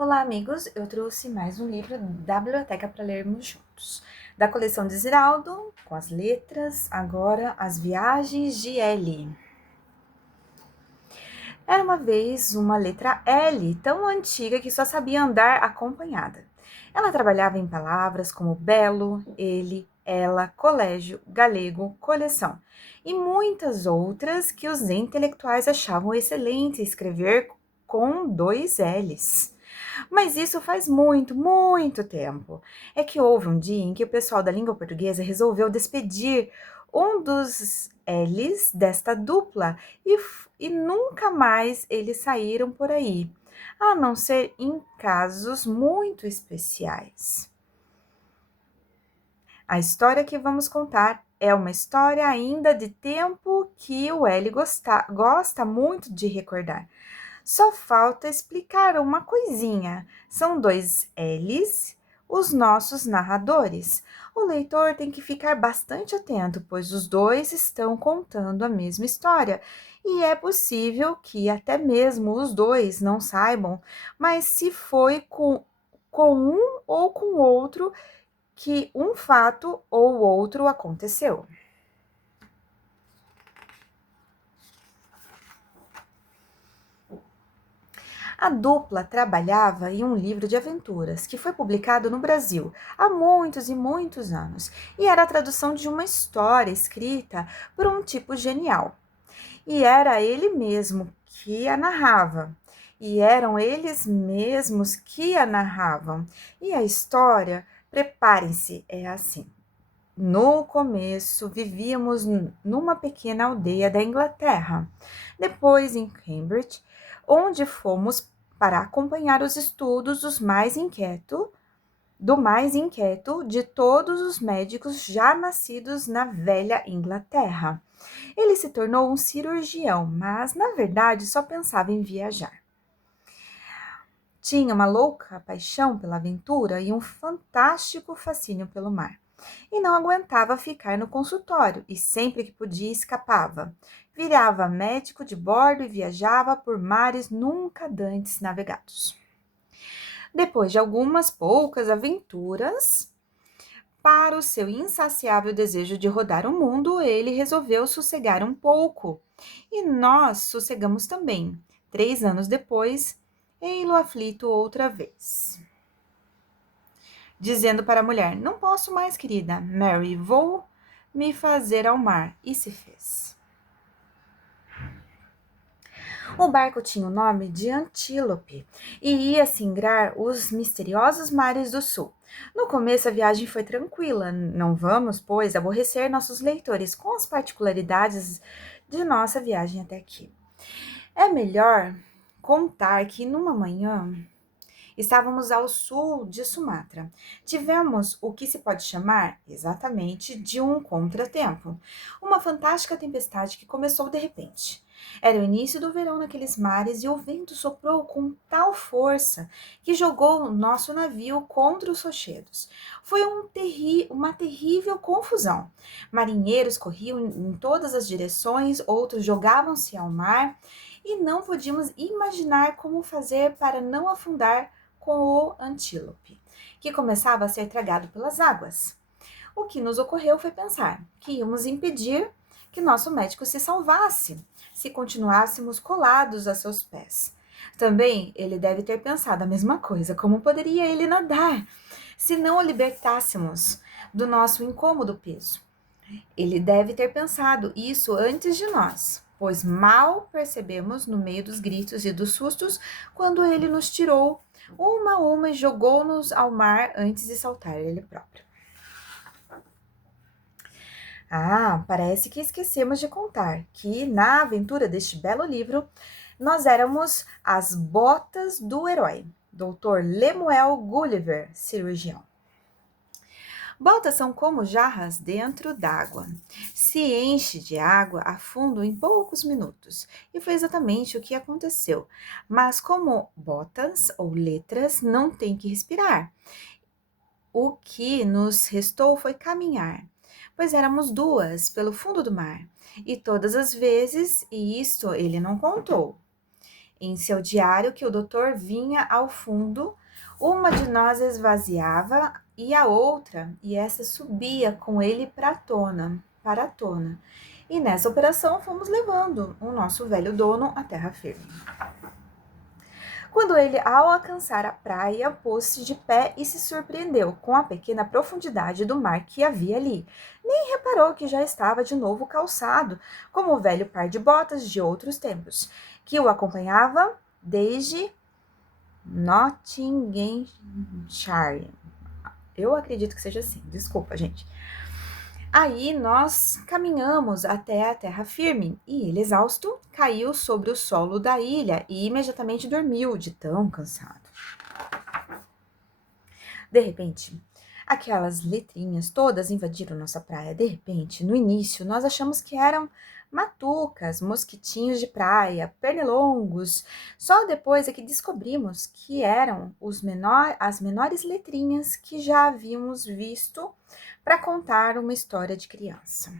Olá, amigos! Eu trouxe mais um livro da biblioteca para lermos juntos. Da coleção de Ziraldo, com as letras, agora As Viagens de Ellie. Era uma vez uma letra L, tão antiga que só sabia andar acompanhada. Ela trabalhava em palavras como belo, ele, ela, colégio, galego, coleção e muitas outras que os intelectuais achavam excelente escrever com dois L's. Mas isso faz muito, muito tempo. É que houve um dia em que o pessoal da língua portuguesa resolveu despedir um dos L's desta dupla e nunca mais eles saíram por aí, a não ser em casos muito especiais. A história que vamos contar é uma história ainda de tempo que o L gosta muito de recordar. Só falta explicar uma coisinha. São dois L's, os nossos narradores. O leitor tem que ficar bastante atento, pois os dois estão contando a mesma história. E é possível que até mesmo os dois não saibam, mas se foi com um ou com outro que um fato ou outro aconteceu. A dupla trabalhava em um livro de aventuras que foi publicado no Brasil há muitos e muitos anos e era a tradução de uma história escrita por um tipo genial. E era ele mesmo que a narrava. E eram eles mesmos que a narravam. E a história, preparem-se, é assim. No começo, vivíamos numa pequena aldeia da Inglaterra, depois em Cambridge, onde fomos para acompanhar os estudos do mais inquieto de todos os médicos já nascidos na velha Inglaterra. Ele se tornou um cirurgião, mas na verdade só pensava em viajar. Tinha uma louca paixão pela aventura e um fantástico fascínio pelo mar. E não aguentava ficar no consultório e sempre que podia escapava. Virava médico de bordo e viajava por mares nunca dantes navegados. Depois de algumas poucas aventuras, para o seu insaciável desejo de rodar o mundo, ele resolveu sossegar um pouco. E nós sossegamos também. 3 anos depois, ei-lo aflito outra vez, dizendo para a mulher: Não posso mais, querida. Mary, vou me fazer ao mar. E se fez. O barco tinha o nome de Antílope e ia singrar os misteriosos mares do sul. No começo a viagem foi tranquila, não vamos, pois, aborrecer nossos leitores com as particularidades de nossa viagem até aqui. É melhor contar que numa manhã estávamos ao sul de Sumatra. Tivemos o que se pode chamar exatamente de um contratempo, uma fantástica tempestade que começou de repente. Era o início do verão naqueles mares e o vento soprou com tal força que jogou o nosso navio contra os rochedos. Foi uma terrível confusão. Marinheiros corriam em todas as direções, outros jogavam-se ao mar e não podíamos imaginar como fazer para não afundar com o antílope, que começava a ser tragado pelas águas. O que nos ocorreu foi pensar que íamos impedir que nosso médico se salvasse se continuássemos colados a seus pés. Também ele deve ter pensado a mesma coisa: como poderia ele nadar se não o libertássemos do nosso incômodo peso? Ele deve ter pensado isso antes de nós, pois mal percebemos no meio dos gritos e dos sustos quando ele nos tirou uma a uma e jogou-nos ao mar antes de saltar ele próprio. Parece que esquecemos de contar que, na aventura deste belo livro, nós éramos as botas do herói, Dr. Lemuel Gulliver, cirurgião. Botas são como jarras dentro d'água. Se enche de água a fundo em poucos minutos. E foi exatamente o que aconteceu. Mas como botas ou letras não têm que respirar, o que nos restou foi caminhar, pois éramos duas pelo fundo do mar. E todas as vezes, e isto ele não contou, em seu diário que o doutor vinha ao fundo, uma de nós esvaziava e a outra, e essa subia com ele para a tona. E nessa operação fomos levando o nosso velho dono à terra firme. Quando ele, ao alcançar a praia, pôs-se de pé e se surpreendeu com a pequena profundidade do mar que havia ali. Nem reparou que já estava de novo calçado, como o velho par de botas de outros tempos, que o acompanhava desde Nottinghamshire. Eu acredito que seja assim, desculpa, gente. Aí nós caminhamos até a terra firme e ele, exausto, caiu sobre o solo da ilha e imediatamente dormiu de tão cansado. De repente, aquelas letrinhas todas invadiram nossa praia. De repente, no início, nós achamos que eram matucas, mosquitinhos de praia, pernilongos. Só depois é que descobrimos que eram as menores letrinhas que já havíamos visto para contar uma história de criança.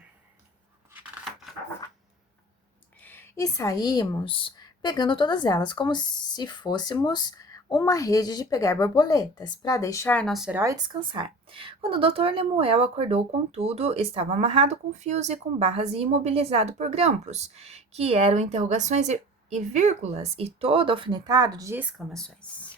E saímos pegando todas elas, como se fôssemos uma rede de pegar borboletas, para deixar nosso herói descansar. Quando o Dr. Lemuel acordou, contudo, estava amarrado com fios e com barras e imobilizado por grampos, que eram interrogações e vírgulas, e todo alfinetado de exclamações.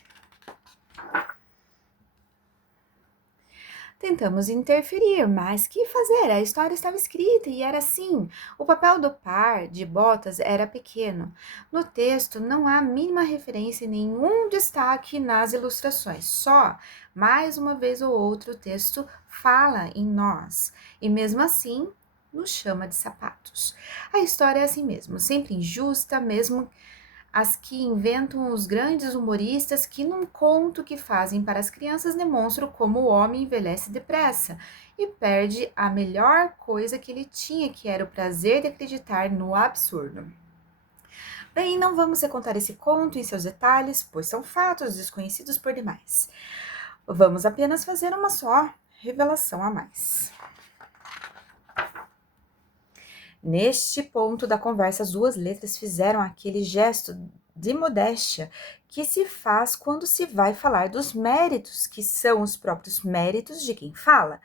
Tentamos interferir, mas que fazer? A história estava escrita e era assim. O papel do par de botas era pequeno. No texto não há mínima referência e nenhum destaque nas ilustrações. Só, mais uma vez ou outra, o texto fala em nós. E mesmo assim, nos chama de sapatos. A história é assim mesmo, sempre injusta, mesmo as que inventam os grandes humoristas que num conto que fazem para as crianças demonstram como o homem envelhece depressa e perde a melhor coisa que ele tinha, que era o prazer de acreditar no absurdo. Bem, não vamos recontar esse conto em seus detalhes, pois são fatos desconhecidos por demais. Vamos apenas fazer uma só revelação a mais. Neste ponto da conversa, as duas letras fizeram aquele gesto de modéstia que se faz quando se vai falar dos méritos, que são os próprios méritos de quem fala.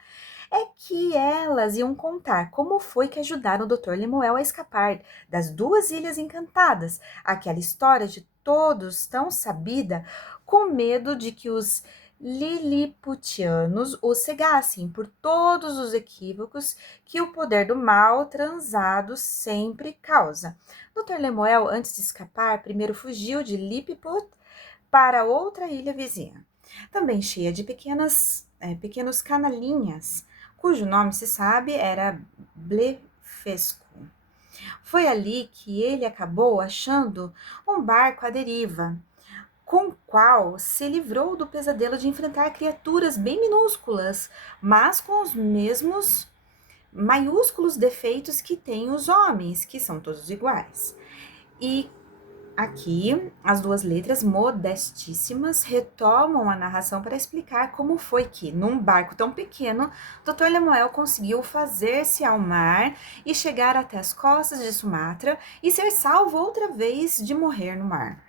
É que elas iam contar como foi que ajudaram o Dr. Lemuel a escapar das duas ilhas encantadas, aquela história de todos tão sabida, com medo de que os liliputianos o cegassem por todos os equívocos que o poder do mal transado sempre causa. Dr. Lemuel, antes de escapar, primeiro fugiu de Lilliput para outra ilha vizinha, também cheia de pequenos canalinhas, cujo nome se sabe era Blefuscu. Foi ali que ele acabou achando um barco à deriva, com o qual se livrou do pesadelo de enfrentar criaturas bem minúsculas, mas com os mesmos maiúsculos defeitos que têm os homens, que são todos iguais. E aqui, as duas letras modestíssimas retomam a narração para explicar como foi que, num barco tão pequeno, Dr. Lemuel conseguiu fazer-se ao mar e chegar até as costas de Sumatra e ser salvo outra vez de morrer no mar.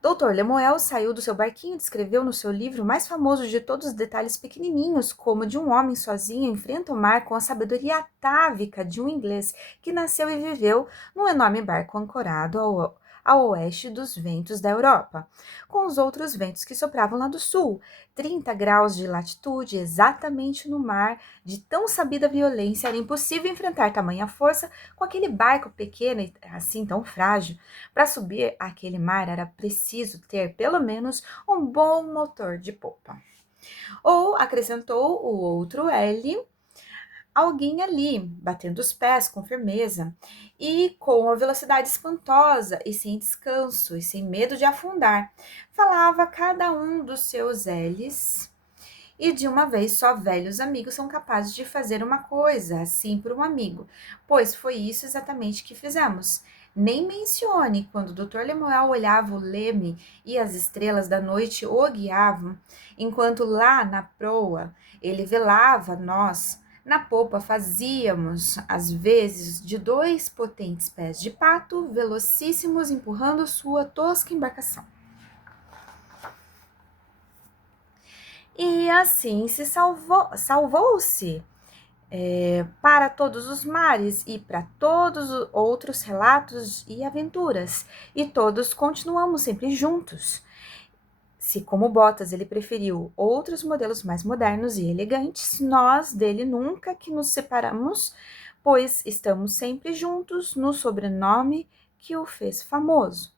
Dr. Lemuel saiu do seu barquinho e descreveu no seu livro mais famoso de todos os detalhes pequenininhos, como de um homem sozinho enfrenta o mar com a sabedoria atávica de um inglês que nasceu e viveu num enorme barco ancorado ao oeste dos ventos da Europa, com os outros ventos que sopravam lá do sul, 30 graus de latitude, exatamente no mar. De tão sabida violência, era impossível enfrentar tamanha força com aquele barco pequeno e assim tão frágil. Para subir aquele mar era preciso ter pelo menos um bom motor de popa. Ou, acrescentou o outro L, alguém ali, batendo os pés com firmeza e com uma velocidade espantosa e sem descanso e sem medo de afundar. Falava cada um dos seus L's e de uma vez só velhos amigos são capazes de fazer uma coisa assim por um amigo, pois foi isso exatamente que fizemos. Nem mencione quando o Dr. Lemuel olhava o leme e as estrelas da noite o guiavam, enquanto lá na proa ele velava nós. Na popa fazíamos, às vezes, de 2 potentes pés de pato, velocíssimos, empurrando sua tosca embarcação. E assim salvou-se para todos os mares e para todos os outros relatos e aventuras, e todos continuamos sempre juntos. Se, como Botas, ele preferiu outros modelos mais modernos e elegantes, nós dele nunca que nos separamos, pois estamos sempre juntos no sobrenome que o fez famoso.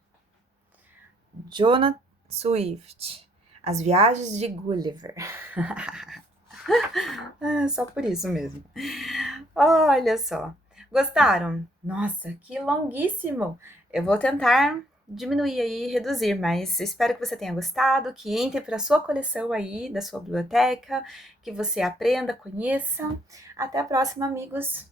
Jonathan Swift, As Viagens de Gulliver. Só por isso mesmo. Olha só. Gostaram? Nossa, que longuíssimo! Eu vou tentar diminuir aí, reduzir, mas espero que você tenha gostado, que entre para a sua coleção aí, da sua biblioteca, que você aprenda, conheça. Até a próxima, amigos!